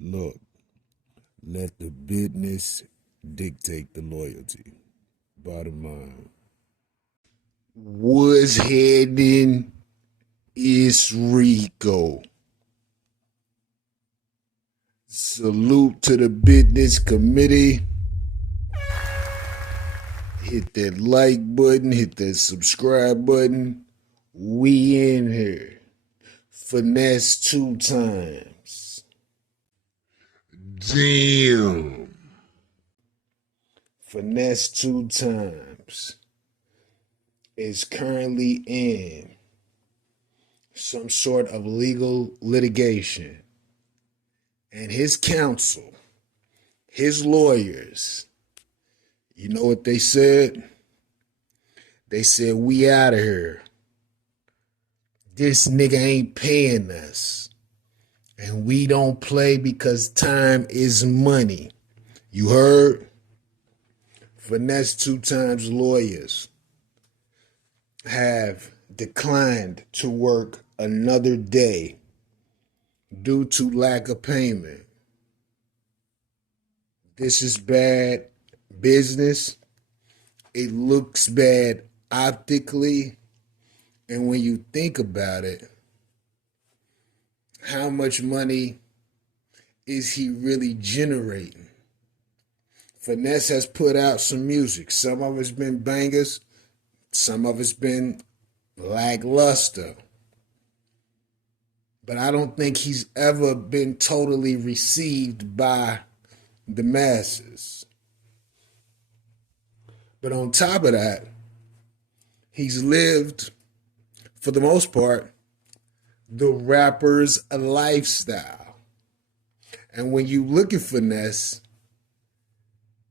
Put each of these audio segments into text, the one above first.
Look, let the business dictate the loyalty. Bottom line. What's heading is Rico. Salute to the business committee. Hit that like button, hit that subscribe button. We in here. Finesse 2Tymes. Damn. Finesse 2Tymes is currently in some sort of legal litigation. And his counsel, his lawyers, you know what they said? They said, we out of here. This nigga ain't paying us. And we don't play because time is money. You heard? Finesse 2Tymes lawyers have declined to work another day due to lack of payment. This is bad business. It looks bad optically. And when you think about it, how much money is he really generating? Finesse has put out some music. Some of it's been bangers. Some of it's been lackluster. But I don't think he's ever been totally received by the masses. But on top of that, he's lived, for the most part, the rapper's lifestyle. And when you look at Finesse,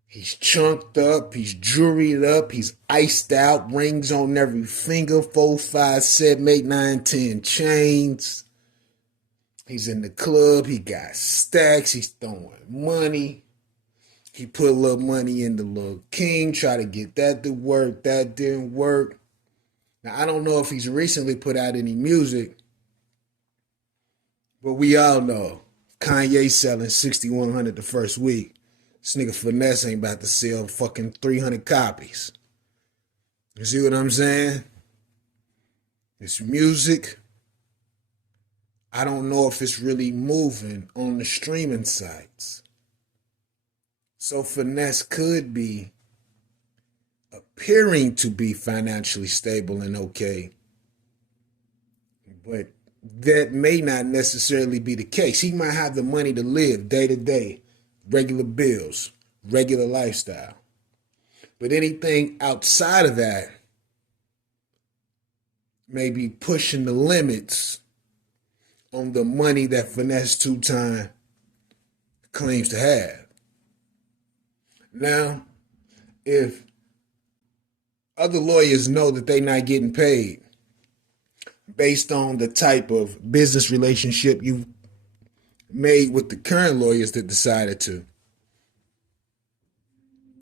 he's chunked up, he's jewelried up, he's iced out, rings on every finger, 4, 5, 7, 8, 9, 10 chains. He's in the club, he got stacks, he's throwing money. He put a little money in the Lil King, try to get that to work, that didn't work. Now, I don't know if he's recently put out any music, but we all know Kanye selling 6,100 the first week. This nigga Finesse ain't about to sell fucking 300 copies. You see what I'm saying? It's music. I don't know if it's really moving on the streaming sites. So Finesse could be appearing to be financially stable and okay, but that may not necessarily be the case. He might have the money to live day to day, regular bills, regular lifestyle. But anything outside of that may be pushing the limits on the money that Finesse 2Tymes claims to have. Now, if other lawyers know that they're not getting paid based on the type of business relationship you've made with the current lawyers that decided to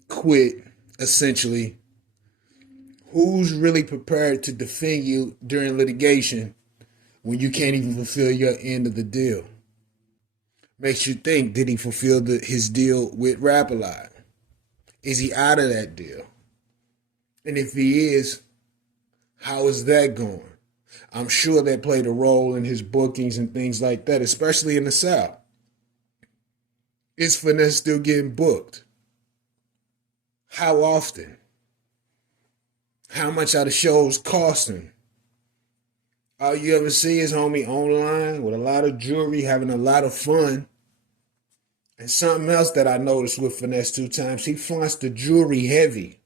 quit, essentially, who's really prepared to defend you during litigation when you can't even fulfill your end of the deal? Makes you think, did he fulfill his deal with Rap-A-Lot? Is he out of that deal? And if he is, how is that going? I'm sure that played a role in his bookings and things like that, especially in the South. Is Finesse still getting booked? How often? How much are the shows costing? All you ever see is homie online with a lot of jewelry, having a lot of fun. And something else that I noticed with Finesse 2Tymes, he flaunts the jewelry heavy.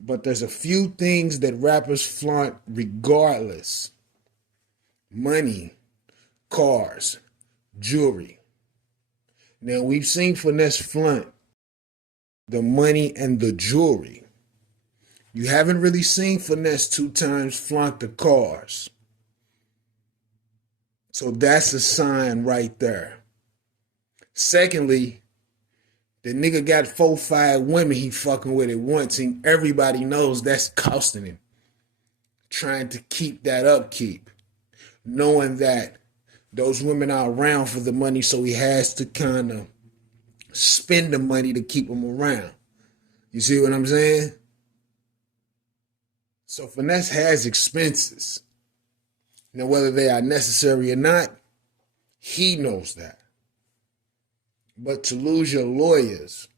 But there's a few things that rappers flaunt regardless. Money, cars, jewelry. Now, we've seen Finesse flaunt the money and the jewelry. You haven't really seen Finesse 2Tymes flaunt the cars. So that's a sign right there. Secondly, the nigga got 4, 5 women he fucking with at once, and everybody knows that's costing him. Trying to keep that upkeep, knowing that Those women are around for the money, so he has to kind of spend the money to keep them around. You see what I'm saying? So Finesse has expenses. Now, whether they are necessary or not, he knows that. But to lose your lawyers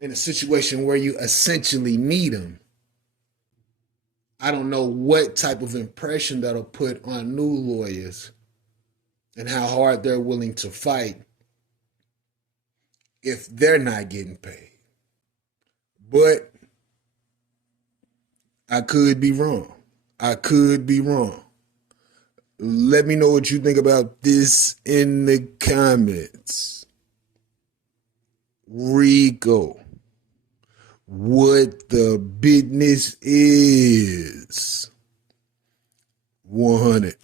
in a situation where you essentially need them, I don't know what type of impression that'll put on new lawyers and how hard they're willing to fight if they're not getting paid. But I could be wrong. I could be wrong. Let me know what you think about this in the comments. Rico, what the business is. 100.